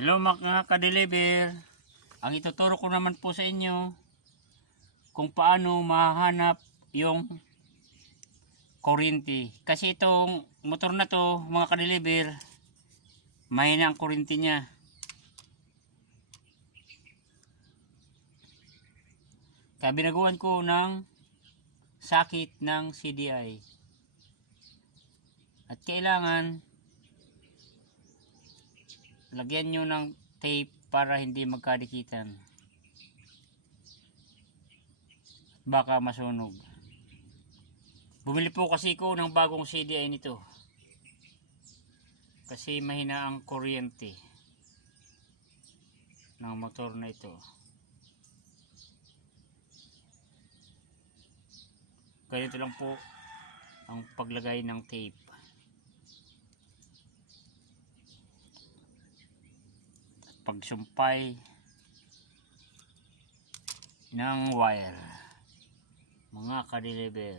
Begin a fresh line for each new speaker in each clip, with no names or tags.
Hello mga ka-deliver. Ang ituturo ko naman po sa inyo kung paano mahanap yung kuryente. Kasi itong motor na to mga ka-deliver mahina ang kuryente niya. Kaya binaguan ko ng sakit ng CDI. At kailangan lagyan nyo ng tape para hindi magkadikitan. Baka masunog. Bumili po kasi ko ng bagong CDI nito. Kasi mahina ang kuryente ng motor na ito. Ganito lang po ang paglagay ng tape pagsumpay ng wire. Mga ka-deliver.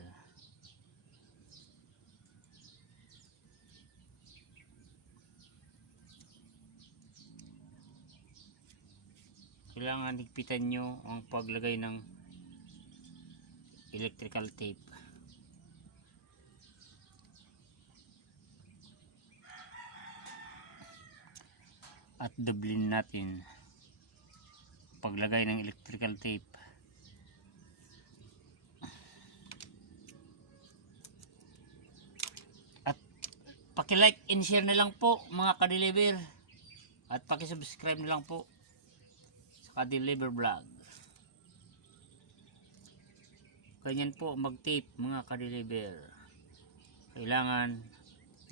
Kailangan higpitan nyo ang paglagay ng electrical tape at dublin natin. Paglagay ng electrical tape. At paki-like and share na lang po mga ka-deliver. At paki-subscribe na lang po sa ka-deliver vlog. Ganyan po mag-tape mga ka-deliver. Kailangan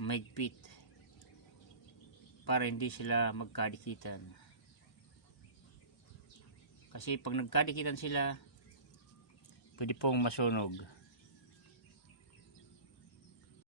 maigpit para hindi sila magkadikitan. Kasi pag nagkadikitan sila pwede pong masunog